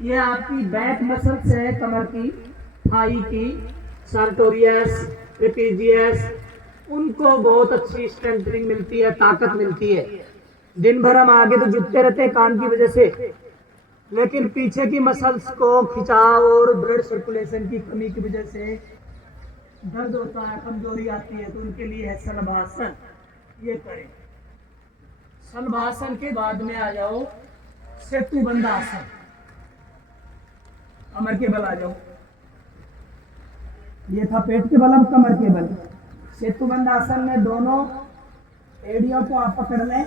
ये आपकी back muscles है, कमर की, थाई की, सार्टोरियस, ट्रेपेजियस, उनको बहुत अच्छी स्ट्रेंथनिंग मिलती है, ताकत मिलती है। दिन भर हम आगे तो झुकते रहते हैं काम की वजह से, लेकिन पीछे की मसल्स को खिंचाव और ब्लड सर्कुलेशन की कमी की वजह से दर्द होता है, कमजोरी आती है, तो उनके लिए है शलभासन। ये करें। शलभासन के बाद में आ जाओ सेतु बंद आसन। कमर के बल आ जाओ। ये था पेट के बल, अब कमर के बल। सेतु बंद आसन में दोनों एड़ियों को आप पकड़ लें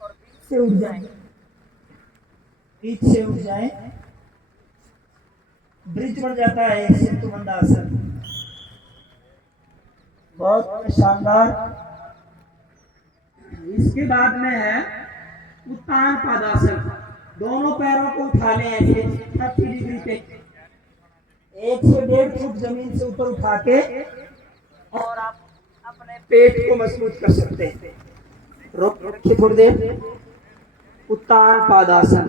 और बीच से उठ जाएं, बीच से उठ जाएं। ब्रिज बन जाता है सेतु बंद आसन, बहुत शानदार। इसके बाद में है उत्तान पादासन। दोनों पैरों को उठा लें ऐसे 30 डिग्री पे, 1 से 1.5 फुट जमीन से ऊपर उठा के, और आप अपने पेट को मजबूत कर सकते हैं। रखिए थोड़ी देर। उत्तान पादासन।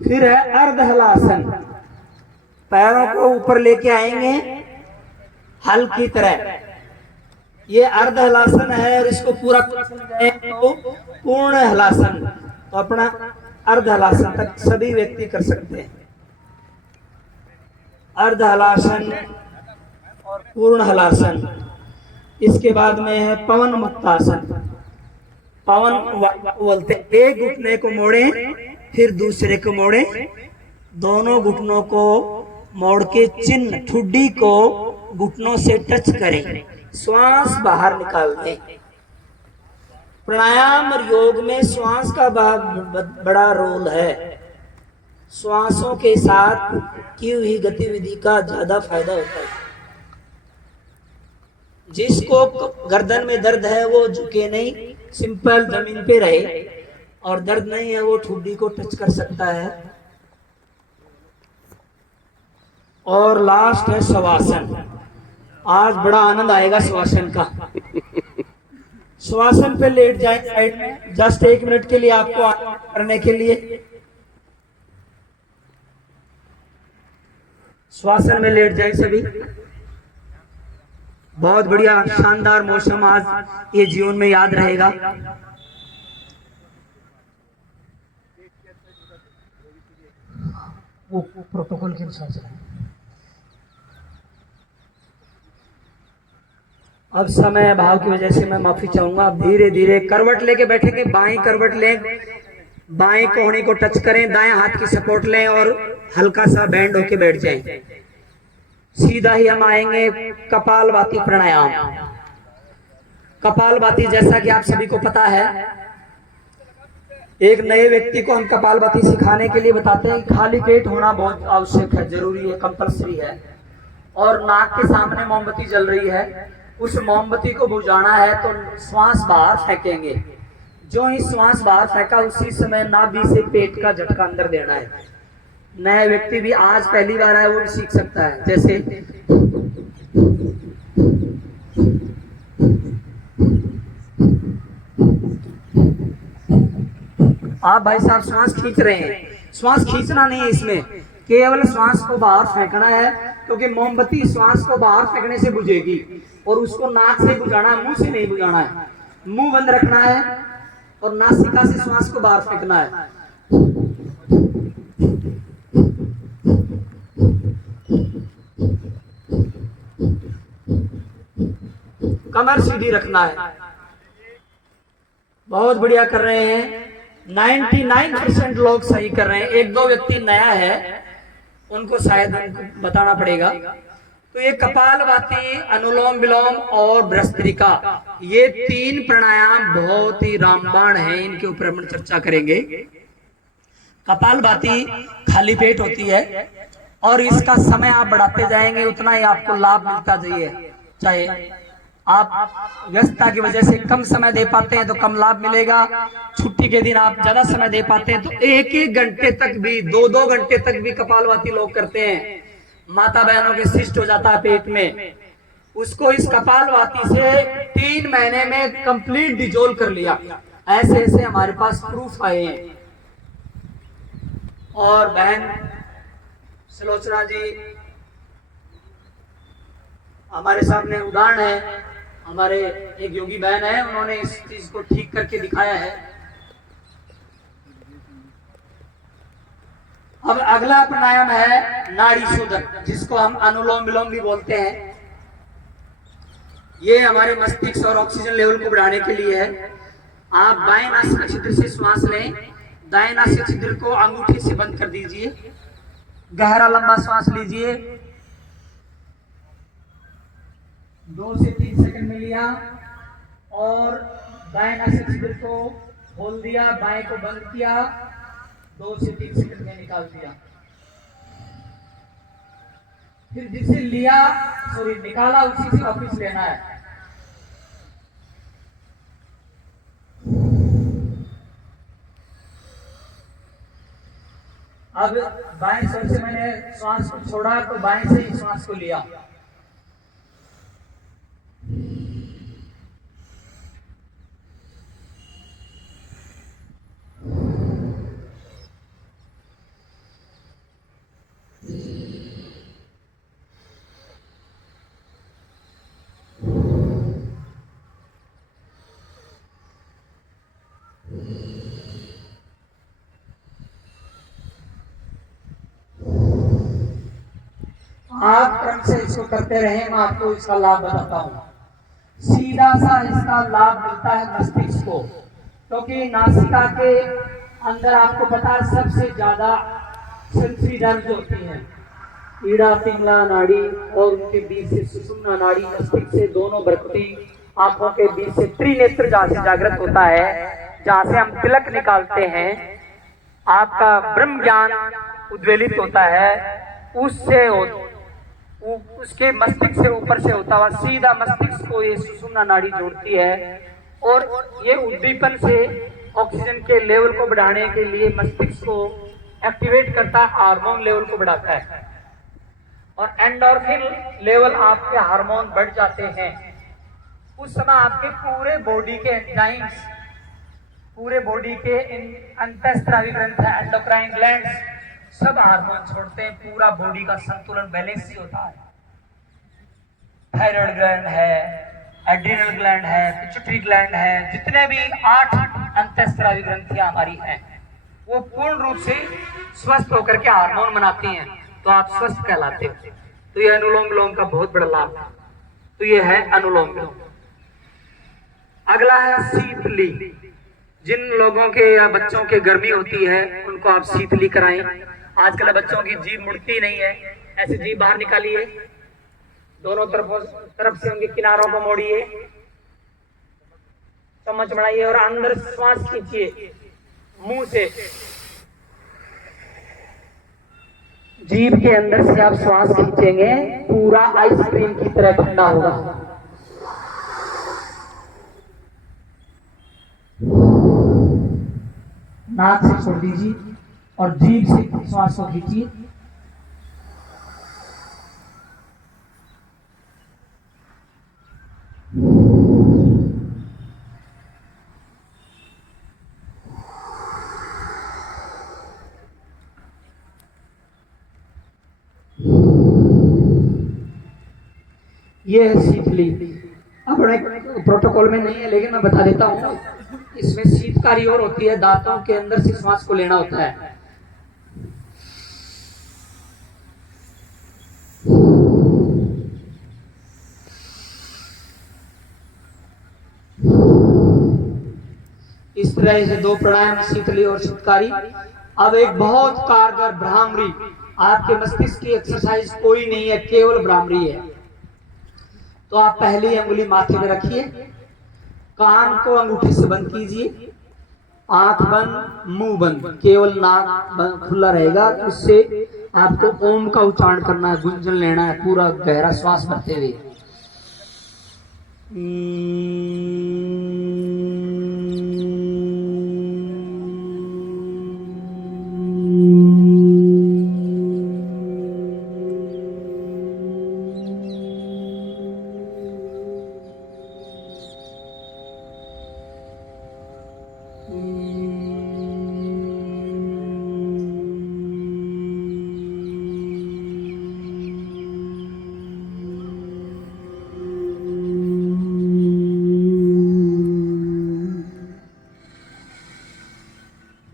फिर है अर्धहलासन। पैरों को ऊपर लेके आएंगे हल की तरह। ये अर्ध हलासन है, और इसको पूरा तो पूर्ण हलासन। तो अपना अर्ध हलासन तक सभी व्यक्ति कर सकते हैं। अर्ध हलासन और पूर्ण हलासन। इसके बाद में है पवन मुक्तासन। पवन बोलते, एक घुटने को मोड़े फिर दूसरे को मोड़े, दोनों घुटनों को मोड़ के चिन्ह ठुड्डी को घुटनों से टच करें, श्वास बाहर निकाल दें। प्राणायाम और योग में श्वास का बड़ा रोल है। श्वासों के साथ की हुई गतिविधि का ज्यादा फायदा होता है। जिसको गर्दन में दर्द है वो झुके नहीं, सिंपल जमीन पे रहे, और दर्द नहीं है वो ठुड्डी को टच कर सकता है। और लास्ट है शवासन। आज बड़ा आनंद आएगा शवासन का। शवासन पे लेट जाए साइड में, जस्ट 1 मिनट के लिए आपको आराम करने के लिए श्वासन में लेट जाए सभी। बहुत बढ़िया शानदार मौसम, आज ये जीवन में याद रहेगा। वो प्रोटोकॉल के अनुसार चला। अब समय अभाव की वजह से मैं माफी चाहूंगा। अब धीरे धीरे करवट लेके बैठेंगे। बाएं करवट लें, बाएं कोहनी को टच करें, दाएं हाथ की सपोर्ट लें और हल्का सा बैंड होके बैठ जाएं। सीधा ही हम आएंगे कपालभाति प्राणायाम। कपालभाति जैसा कि आप सभी को पता है, एक नए व्यक्ति को हम कपालभाति सिखाने के लिए बताते हैं। खाली पेट होना बहुत आवश्यक है, जरूरी है, कंपल्सरी है। और नाक के सामने मोमबत्ती जल रही है, उस मोमबत्ती को बुझाना है तो श्वास बाहर फेंकेंगे। जो ही श्वास बाहर फेंका उसी समय नाभि से पेट का झटका अंदर देना है। नया व्यक्ति भी आज पहली बार आया वो भी सीख सकता है। जैसे आप भाई साहब श्वास खींच रहे हैं, श्वास खींचना नहीं है इसमें, केवल श्वास को बाहर फेंकना है, क्योंकि मोमबत्ती श्वास को बाहर फेंकने से बुझेगी, और उसको नाक से बुझाना है, मुंह से नहीं बुझाना है। मुंह बंद रखना है और नासिका से श्वास को बाहर फेंकना है। कमर सीधी रखना है। बहुत बढ़िया कर रहे हैं। 99% लोग सही कर रहे हैं। 1-2 व्यक्ति नया है, उनको शायद बताना पड़ेगा। तो ये कपालभाति, अनुलोम विलोम और भ्रष्टरिका, ये 3 प्राणायाम बहुत ही रामबाण हैं। इनके ऊपर हम चर्चा करेंगे। कपालभाति खाली पेट होती है, और इसका समय आप बढ़ाते जाएंगे उतना ही आपको लाभ मिलता जाइए। चाहे आप व्यस्तता की वजह से कम समय दे पाते हैं तो कम लाभ मिलेगा। छुट्टी के दिन आप ज्यादा समय दे पाते हैं तो 1-1 घंटे तक भी, 2-2 घंटे तक भी कपालभाति लोग करते हैं। माता बहनों के शिष्ट हो जाता है पेट में, उसको इस कपालभाति से 3 महीने में कंप्लीट डिजोल्व कर लिया। ऐसे ऐसे हमारे पास प्रूफ आए हैं। और बहन सुलोचना जी हमारे सामने उदाहरण है। हमारे एक योगी बहन है, उन्होंने इस चीज को ठीक करके दिखाया है। अब अगला प्राणायाम है नाड़ी शोधक, जिसको हम अनुलोम विलोम भी बोलते हैं। ये हमारे मस्तिष्क और ऑक्सीजन लेवल को बढ़ाने के लिए है। आप बाएं नासिका छिद्र से श्वास लें, दाएं नासिका छिद्र को अंगूठे से बंद कर दीजिए, गहरा लंबा श्वास लीजिए। 2 से 3 सेकंड में लिया और दाएं नासिका छिद्र को खोल दिया, बाएं को बंद किया, 2 से 3 सेकंड में निकाल दिया। फिर जिसे निकाला उसी से वापिस लेना है। अब बाएं स्वर से मैंने श्वास को छोड़ा तो बाएं से ही श्वास को लिया। आप क्रम से इसको करते रहे, मैं आपको इसका लाभ बताता हूँ। सीधा सा इसका लाभ मिलता है मस्तिष्क को, क्योंकि नासिका के अंदर आपको पता है सबसे ज्यादा सेंसरी नर्व जो होती है, ईड़ा पिंगला नाड़ी और उनके बीच से सुषुम्ना नाड़ी, मस्तिष्क से दोनों बृहस्पति आंखों के बीच से त्रिनेत्र जहाँ से जागृत होता है, जहाँ से हम तिलक निकालते हैं, आपका ब्रह्म ज्ञान उद्वेलित होता है, उसके मस्तिष्क से ऊपर से होता हुआ सीधा मस्तिष्क को ये सुषुम्ना नाड़ी जोड़ती है और ये उद्दीपन से ऑक्सीजन के लेवल को बढ़ाने के लिए मस्तिष्क को एक्टिवेट करता है, हार्मोन लेवल को बढ़ाता है और एंडोर्फिन लेवल आपके हार्मोन बढ़ जाते हैं। उस समय आपके पूरे बॉडी के एंजाइम्स, पूरे बॉडी के अंतःस्रावी ग्रंथ, एंडोक्राइन ग्लैंड्स सब हार्मोन छोड़ते हैं, पूरा बॉडी का संतुलन बैलेंस ही होता है। थायराइड ग्लैंड है, एड्रिनल ग्लैंड है, पिट्यूटरी ग्लैंड है, जितने भी 8 अंतःस्रावी ग्रंथियां हमारी हैं, वो पूर्ण रूप से स्वस्थ होकर के हार्मोन बनाती हैं, तो आप स्वस्थ कहलाते हो। तो ये अनुलोम विलोम का बहुत बड़ा लाभ है। तो ये है अनुलोम विलोम। अगला है शीतली। जिन लोगों के या बच्चों के गर्मी होती है उनको आप शीतली कराएं। आजकल बच्चों की जीभ मुड़ती नहीं है, ऐसे जीभ बाहर निकालिए, दोनों तरफ से उनके किनारों को मोड़िए, चम्मच बढ़ाइए और अंदर श्वास खींचिए मुंह से। जीभ के अंदर से आप श्वास खींचेंगे, पूरा आइसक्रीम की तरह ठंडा होगा। नाक से छोड़ दीजिए और जीभ से श्वास को खींचिए। ये है शीतली। अपने प्रोटोकॉल में नहीं है लेकिन मैं बता देता हूँ, इसमें शीतकारी और होती है, दांतों के अंदर से श्वास को लेना होता है। इस तरह से 2 प्राणायाम, शीतली और शीतकारी। अब एक बहुत कारगर भ्रामरी। आपके मस्तिष्क की एक्सरसाइज कोई नहीं है, केवल भ्रामरी है। तो आप पहली अंगुली माथे में रखिए, कान को अंगूठे से बंद कीजिए, आंख बंद, मुंह बंद, केवल नाक खुला रहेगा। इससे आपको ओम का उच्चारण करना है, गुंजन लेना है, पूरा गहरा श्वास भरते हुए।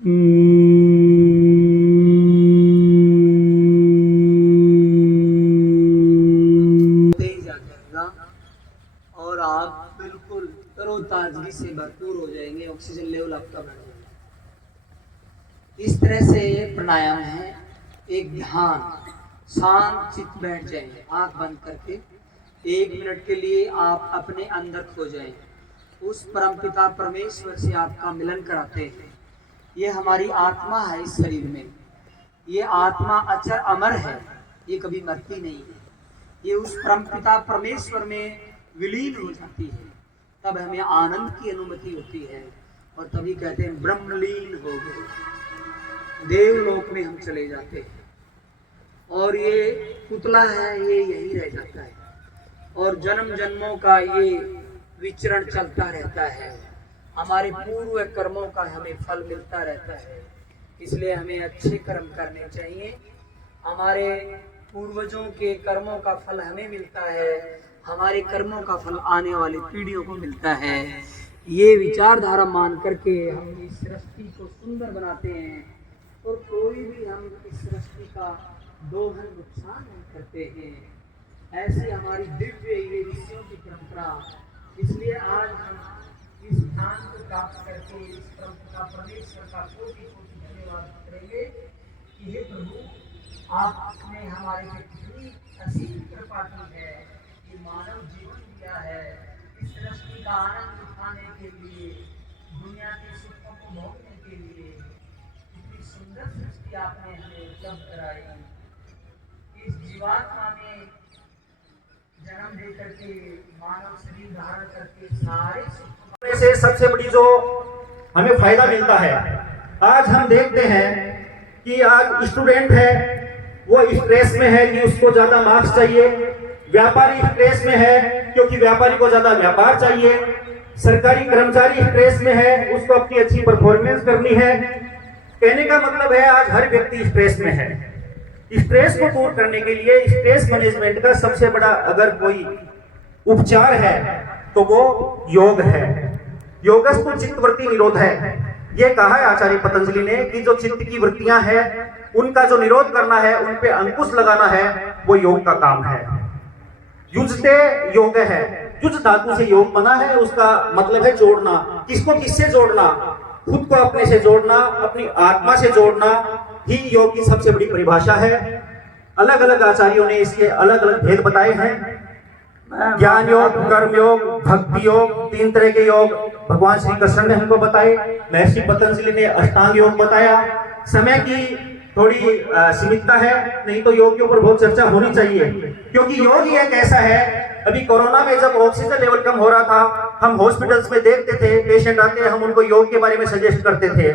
तेज आ जाएगा और आप बिल्कुल तरोताजगी से भरपूर हो जाएंगे, ऑक्सीजन लेवल आपका बढ़ जाएगा। इस तरह से ये प्राणायाम है, एक ध्यान, शांत चित्त बैठ जाएं, आंख बंद करके 1 मिनट के लिए आप अपने अंदर खो जाएं, उस परमपिता परमेश्वर से आपका मिलन कराते हैं। ये हमारी आत्मा है इस शरीर में, ये आत्मा अचर अमर है, ये कभी मरती नहीं है, ये उस परमपिता परमेश्वर में विलीन हो जाती है, तब हमें आनंद की अनुभूति होती है और तभी कहते हैं ब्रह्मलीन हो गए, देवलोक में हम चले जाते हैं। और ये पुतला है, ये यही रह जाता है और जन्म जन्मों का ये विचरण चलता रहता है, हमारे पूर्व कर्मों का हमें फल मिलता रहता है। इसलिए हमें अच्छे कर्म करने चाहिए, हमारे पूर्वजों के कर्मों का फल हमें मिलता है, हमारे कर्मों का फल आने वाली पीढ़ियों को मिलता है। ये विचारधारा मान करके हम इस सृष्टि को सुंदर बनाते हैं और कोई भी हम इस सृष्टि का दोहन नुकसान नहीं करते हैं। ऐसी हमारी दिव्य ये ऋषियों की परंपरा। इसलिए आज हम इस ध्यान को प्राप्त करके इस परंपरा परमेश्वर का कोटि कोटि धन्यवाद करेंगे कि हे प्रभु, आपने हमारे पे कितनी असीम कृपा की है, ये मानव जीवन दिया है इस सृष्टि का आनंद उठाने के लिए, दुनिया के सुखों को भोगने के लिए। इतनी सुंदर सृष्टि आपने हमें उपलब्ध कराई, इस जीवात्मा में जन्म दे करके मानव शरीर धारण करके सारे सुखों से सबसे बड़ी जो हमें फायदा मिलता है, आज हम देखते हैं कि आज स्टूडेंट है वो स्ट्रेस में है कि उसको ज्यादा मार्क्स चाहिए, व्यापारी स्ट्रेस में है क्योंकि व्यापारी को ज्यादा व्यापार चाहिए, सरकारी कर्मचारी स्ट्रेस में है, उसको अपनी अच्छी परफॉर्मेंस करनी है। कहने का मतलब है आज हर व्यक्ति स्ट्रेस में है। स्ट्रेस को दूर करने के लिए स्ट्रेस मैनेजमेंट का सबसे बड़ा अगर कोई उपचार है तो वो योग है। योगस्तु चित्तवृत्ति निरोध है। ये कहा है आचार्य पतंजलि ने कि जो चित्त की वृत्तियां हैं उनका जो निरोध करना है, उन पे अंकुश लगाना है, वो योग का काम है। युजते योग है, युज धातु से योग बना है, उसका मतलब है जोड़ना। किसको किससे जोड़ना? खुद को अपने से जोड़ना, अपनी आत्मा से जोड़ना ही योग की सबसे बड़ी परिभाषा है। अलग अलग आचार्यों ने इसके अलग अलग भेद बताए हैं। ज्ञान योग, कर्म योग, भक्ति योग, 3 तरह के योग भगवान श्री कृष्ण ने हमको बताए। महर्षि पतंजलि ने अष्टांग योग बताया। समय की थोड़ी सीमितता है, नहीं तो योग के ऊपर बहुत चर्चा होनी चाहिए, क्योंकि योग ही एक ऐसा है। अभी कोरोना में जब ऑक्सीजन लेवल कम हो रहा था, हम हॉस्पिटल्स में देखते थे पेशेंट आते, हम उनको योग के बारे में सजेस्ट करते थे,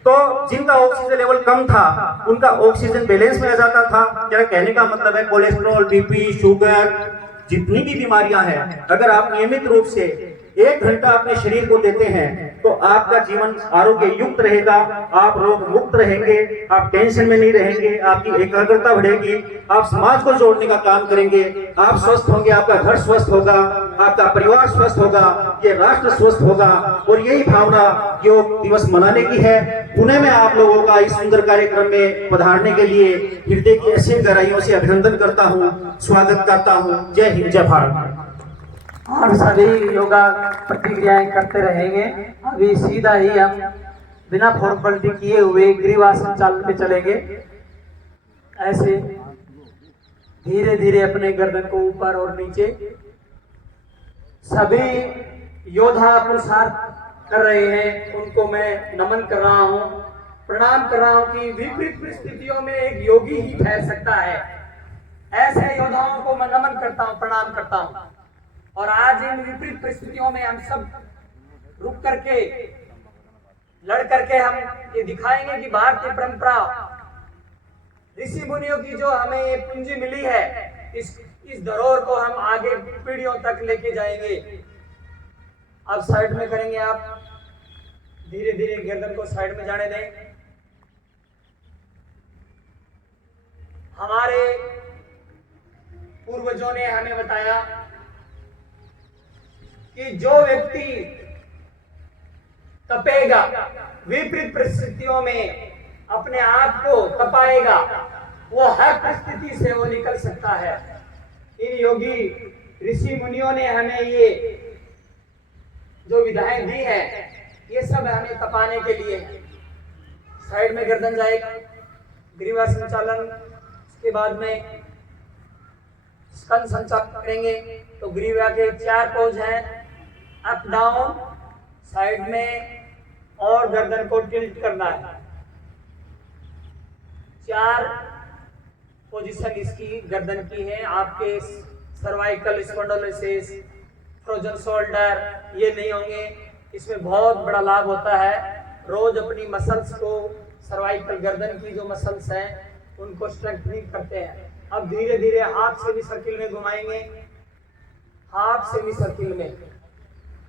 तो जिनका ऑक्सीजन लेवल कम था उनका ऑक्सीजन बैलेंस में आ जाता था। क्या कहने का मतलब है कोलेस्ट्रॉल, बीपी, शुगर, जितनी भी बीमारियां हैं, अगर आप नियमित रूप से 1 घंटा अपने शरीर को देते हैं तो आपका जीवन आरोग्य युक्त रहेगा, आप रोग मुक्त रहेंगे, आप टेंशन में नहीं रहेंगे, आपकी एकाग्रता बढ़ेगी, आप समाज को जोड़ने का काम करेंगे, आप स्वस्थ होंगे, आपका घर स्वस्थ होगा, आपका परिवार स्वस्थ होगा, ये राष्ट्र स्वस्थ होगा। और यही भावना योग दिवस मनाने की है। पुणे में आप लोगों का इस सुंदर कार्यक्रम में पधारने के लिए हृदय की असीम गहराइयों से अभिनंदन करता हूँ, स्वागत करता हूँ। जय हिंद, जय भारत। और सभी योगा प्रतिक्रियाएं करते रहेंगे। अभी सीधा ही हम बिना फॉर्मेलिटी किए हुए ग्रीवासन चाल पे चलेंगे। ऐसे धीरे धीरे अपने गर्दन को ऊपर और नीचे। सभी योद्धा पुरुषार्थ कर रहे हैं, उनको मैं नमन कर रहा हूँ, प्रणाम कर रहा हूँ कि विपरीत परिस्थितियों में एक योगी ही ठहर सकता है। ऐसे योद्धाओं को मैं नमन करता हूँ, प्रणाम करता हूँ। और आज इन विपरीत परिस्थितियों में हम सब रुक करके, लड़ करके हम ये दिखाएंगे कि भारतीय परंपरा, ऋषि मुनियों की जो हमें ये पूंजी मिली है, इस धरोहर को हम आगे पीढ़ियों तक लेके जाएंगे। अब साइड में करेंगे, आप धीरे धीरे गर्दन को साइड में जाने दें। हमारे पूर्वजों ने हमें बताया कि जो व्यक्ति तपेगा विपरीत परिस्थितियों में अपने आप को तपाएगा, वो हर परिस्थिति से वो निकल सकता है। इन योगी ऋषि मुनियों ने हमें ये जो विधाएं दी है, ये सब हमें तपाने के लिए है। साइड में गर्दन जाएगा, ग्रीवा संचालन, उसके बाद में स्कंद संचालन करेंगे। तो ग्रीवा के 4 पोज हैं, अप डाउन, साइड में, और गर्दन को टिल्ट करना है। 4 पोजीशन इसकी गर्दन की है। आपके सर्वाइकल स्पॉन्डिलोसिस, फ्रोजन शोल्डर ये नहीं होंगे। इसमें बहुत बड़ा लाभ होता है। रोज अपनी मसल्स को, सर्वाइकल गर्दन की जो मसल्स हैं उनको स्ट्रेंथनिंग करते हैं। अब धीरे धीरे हाफ सेमी सर्किल में घुमाएंगे। हाफ सेमी सर्किल में,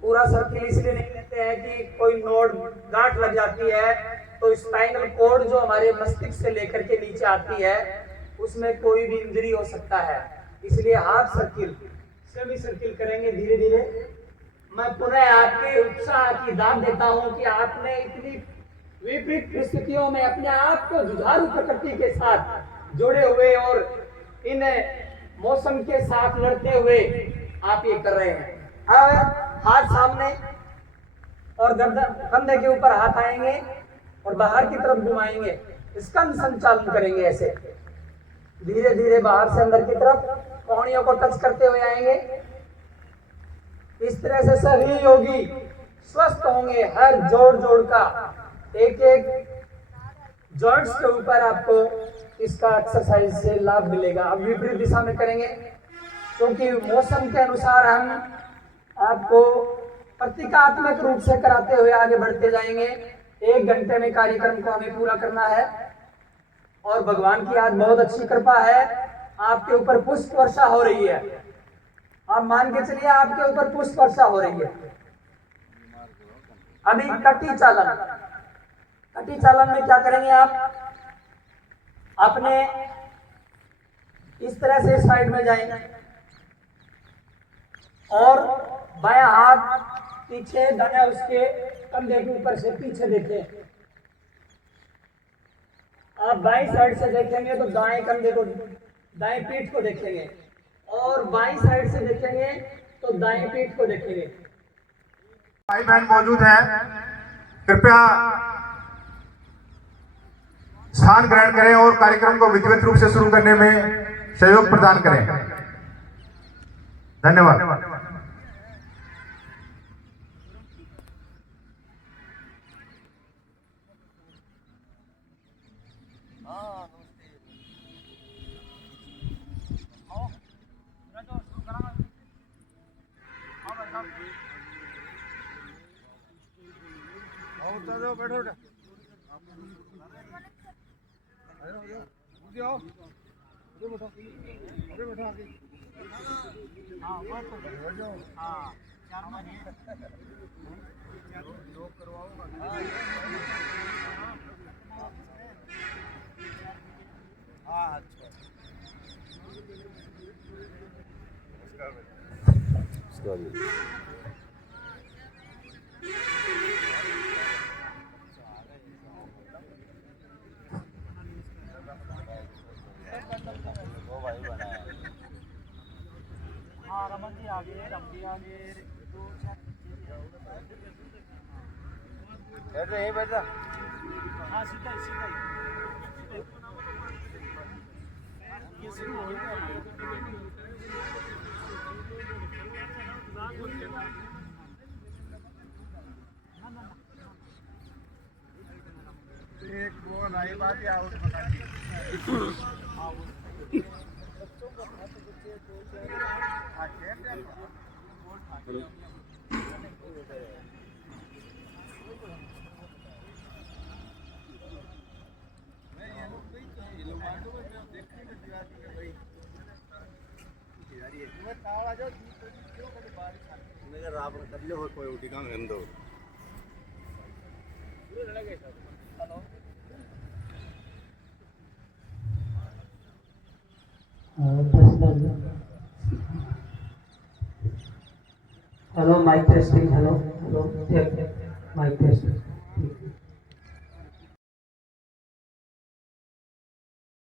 पूरा सर्किल इसलिए नहीं लेते हैं कि कोई नोड गांठ लग जाती है तो स्पाइनल कॉर्ड जो हमारे मस्तिष्क से लेकर के नीचे आती है उसमें कोई भी इंजरी हो सकता है। इसलिए हाफ सर्किल, सेमी सर्किल करेंगे धीरे धीरे। मैं पुनः आपके उत्साह की दाद देता हूं कि आपने इतनी विपरीत परिस्थितियों में अपने आप को जुझारू प्रकृति के साथ जोड़े हुए और इन मौसम के साथ लड़ते हुए आप ये कर रहे हैं। अब हाथ सामने और गर्दन, कंधे के ऊपर हाथ आएंगे और बाहर की तरफ घुमाएंगे। स्कंद संचालन करेंगे ऐसे, धीरे धीरे बाहर से अंदर की तरफ कोहनियों को टच करते हुए आएंगे। इस तरह से सभी योगी स्वस्थ होंगे। हर जोड़ का एक जॉइंट्स के ऊपर आपको इसका एक्सरसाइज से लाभ मिलेगा। अब विपरीत दिशा में करेंगे, क्योंकि मौसम के अनुसार हम आपको प्रतीकात्मक रूप से कराते हुए आगे बढ़ते जाएंगे। 1 घंटे में कार्यक्रम को हमें पूरा करना है और भगवान की आज बहुत अच्छी कृपा है, आपके ऊपर पुष्प वर्षा हो रही है। आप मान के चलिए आपके ऊपर पुष्प वर्षा हो रही है। अभी कटी चालन, कटी चालन में क्या करेंगे आप, अपने इस तरह से साइड में जाएंगे और बायां हाथ पीछे, दायां उसके कंधे के ऊपर से पीछे देखें। आप बाईं साइड से देखेंगे तो दाएं कंधे को, दाएं पीठ को देखेंगे, और बाईं साइड से देखेंगे तो दाएं पीठ को देखेंगे। भाई बहन मौजूद हैं, कृपया स्थान ग्रहण करें और कार्यक्रम को विधिवत रूप से शुरू करने में सहयोग प्रदान करें। धन्यवाद। बैठो रमन जी आगे, रमन आगे, बैठ रहे, बैठ रहा। हाँ सीधा सीधा ये शुरू हो गया। एक बोल आई बात या आउट बता दी। रावण कर लो कोई उठी काम गंदो। Hello mic testing, hello hello check mic testing.